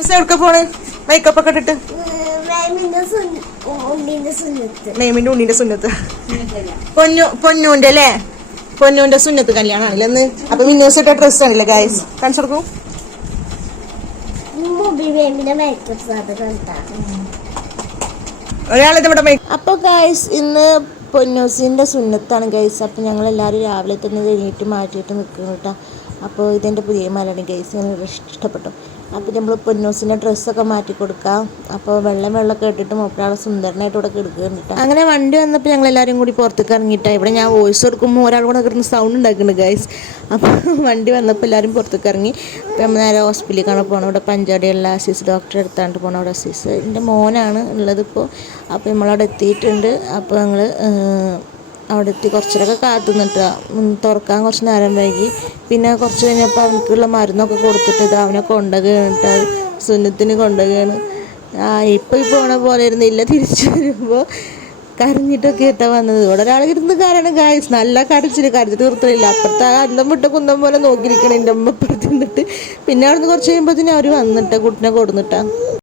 എവിടെ പോണ് മേക്കപ്പ് ഒക്കെ ഇട്ടിട്ട്? മേമിന്റെ ഉണ്ണിന്റെ സുന്നത്ത്. പൊന്നൂന്റെ അല്ലേ? പൊന്നൂന്റെ സുന്നത്ത് കല്യാണാണല്ലേ ഇന്ന്. അപ്പൊ മിന്നൂസ് ഇട്ട ഡ്രസ് ആണല്ലേ ഗായ്സ്, കാണിച്ചു കൊടുക്കും. അപ്പൊ ഗായ്സ് ഇന്ന് പൊന്നൂസിന്റെ സുന്നത്താണ് ഗൈസ്. അപ്പോൾ ഞങ്ങളെല്ലാവരും രാവിലെ തന്നെ എണീറ്റ് മാറ്റിയിട്ട് നിൽക്കുന്നു കേട്ടോ. അപ്പോൾ ഇതെൻ്റെ പുതിയ മലയാളി ഗൈസ്, എനിക്ക് ഇഷ്ടപ്പെട്ടു. അപ്പോൾ നമ്മൾ പൊന്നൂസിൻ്റെ ഡ്രസ്സൊക്കെ മാറ്റി കൊടുക്കാം. അപ്പോൾ വെള്ളമൊക്കെ ഇട്ടിട്ട് മൂപ്പരാളെ സുന്ദരനായിട്ട് ഇവിടെ കിടക്കുന്നുണ്ട്. അങ്ങനെ വണ്ടി വന്നപ്പോൾ ഞങ്ങളെല്ലാവരും കൂടി പുറത്തേക്ക് ഇറങ്ങിയിട്ടാണ്. ഇവിടെ ഞാൻ വോയിസ് കൊടുക്കുമ്പോൾ ഒരാൾ കൂടെ കിടന്ന് സൗണ്ട് ഉണ്ടാക്കുന്നുണ്ട് ഗൈസ്. അപ്പോൾ വണ്ടി വന്നപ്പോൾ എല്ലാവരും പുറത്തേക്ക് ഇറങ്ങി. അപ്പോൾ നമ്മൾ നേരെ ഹോസ്പിറ്റലിലേക്കാണ് പോകണം. ഇവിടെ പഞ്ചാടിയുള്ള അസീസ് ഡോക്ടറെ എടുത്താണ്ട് പോകണം. അവിടെ അസീസ് എൻ്റെ മോനാണ് ഉള്ളതിപ്പോൾ. അപ്പോൾ നമ്മളവിടെ എത്തിയിട്ടുണ്ട്. അപ്പോൾ ഞങ്ങൾ അവിടെ എത്തി കുറച്ചേരൊക്കെ കാത്തു നിന്നിട്ട് തുറക്കാൻ കുറച്ച് നേരം വൈകി. പിന്നെ കുറച്ച് കഴിഞ്ഞപ്പോൾ അവനക്കുള്ള മരുന്നൊക്കെ കൊടുത്തിട്ട് ഇത് അവനെ കൊണ്ടുപോയിട്ട് സുന്നത്തിന് കൊണ്ടുപോവുകയാണ്. ഇപ്പോൾ ഈ പോണ പോലെ ഇരുന്നില്ല, തിരിച്ചു വരുമ്പോൾ കരഞ്ഞിട്ടൊക്കെ ഇട്ടാ വന്നത്. ഇവിടെ ഒരാൾ ഇരുന്ന് കാരണം ഗായ്സ് നല്ല കരച്ചിട്ട് നിർത്തണില്ല. അപ്പുറത്തെ അന്തം വിട്ട കുന്തം പോലെ നോക്കിയിരിക്കണം എൻ്റെ അമ്മ അപ്പുറത്ത് നിന്നിട്ട്. പിന്നെ അവിടെ നിന്ന് കുറച്ച് കഴിയുമ്പോഴത്തേനും അവർ വന്നിട്ട് കുട്ടിനെ കൊടുന്നിട്ടാ.